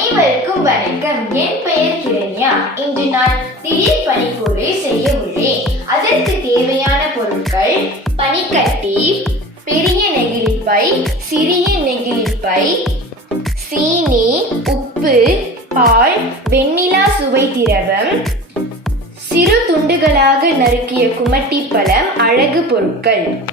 அனைவருக்கும் வணக்கம். என் பெயர் கிரண்யா. இன்று நான் திடீர் பனிப்பொருளை செய்ய உள்ளேன். அதற்கு தேவையான பொருட்கள் பனிக்கட்டி பெரிய நெகிழிப்பை சிறிய நெகிழிப்பை சீனி உப்பு பால் வெண்ணிலா சுவை திரவம் சிறு துண்டுகளாக நறுக்கிய குமட்டி பழம் அழகு பொருட்கள்.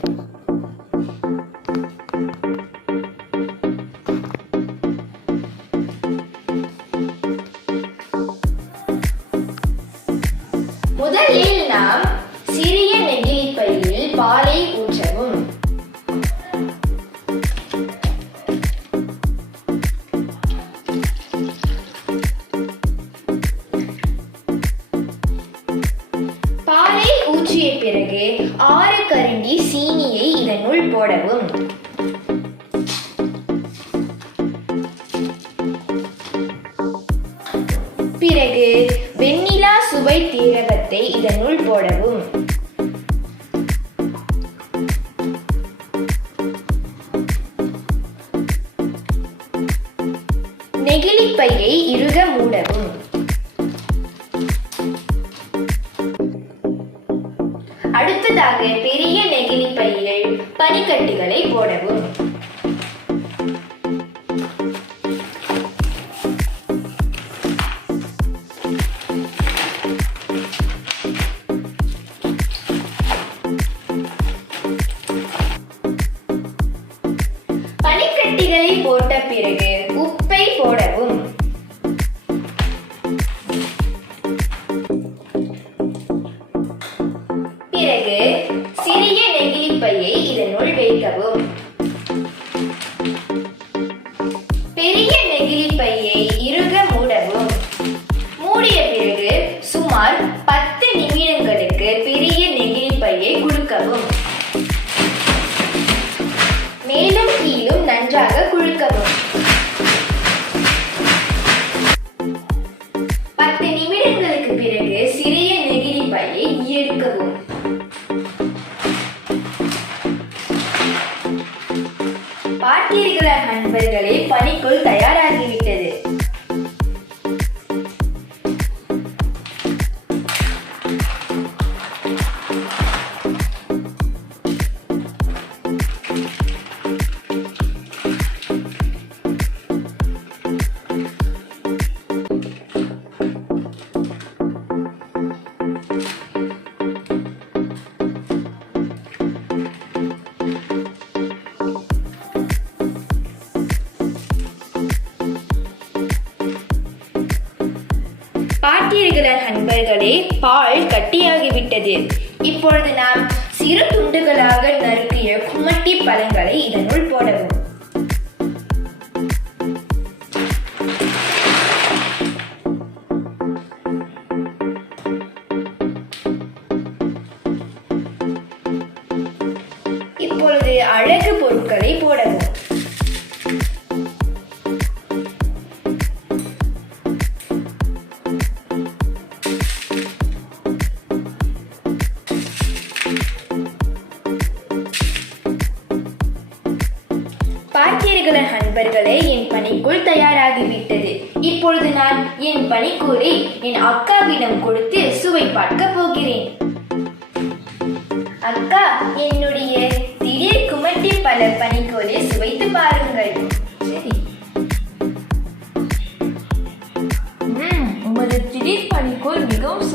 முதலில் நாம் சிறிய நெகிழிப்பையில் பாலை ஊற்றவும். பாலை ஊற்றிய பிறகு ஆறு கரண்டி சீனியை இதனுள் போடவும். திரவத்தை இதனுள் போடவும். நெகிழிப்பையை இறுக மூடவும். அடுத்ததாக பெரிய நெகிழிப்பையில் பனிக்கட்டிகளை போடவும். போட்ட பிறகு நன்றாக குழுக்கவும் பத்து நிமிடங்களுக்கு பிறகு சிறிய நெகிழி பையை எடுக்கவும் பார்த்தீர்களா நண்பர்களே பணிக்குள் பார்த்தீர்களா நண்பர்களே பால் கட்டியாகிவிட்டது. இப்பொழுது நாம் சிறு துண்டுகளாக நறுக்கிய குமட்டி பழங்களை இதனுள் போடவும். இப்பொழுது அழகு பொருட்களை போடவும். நண்பர்களே என் பணிக்குள் தயாராகிவிட்டது. இப்பொழுது நான் என் பணிக்கூரை என் அக்காவிடம் கொடுத்து சுவை பார்க்க போகிறேன். அக்கா என்னுடைய திடீர் குமட்டி பல பணிக்கோலை சுவைத்து பாருங்கள். சரி. உமது திடீர் பணிக்கோள் மிகவும்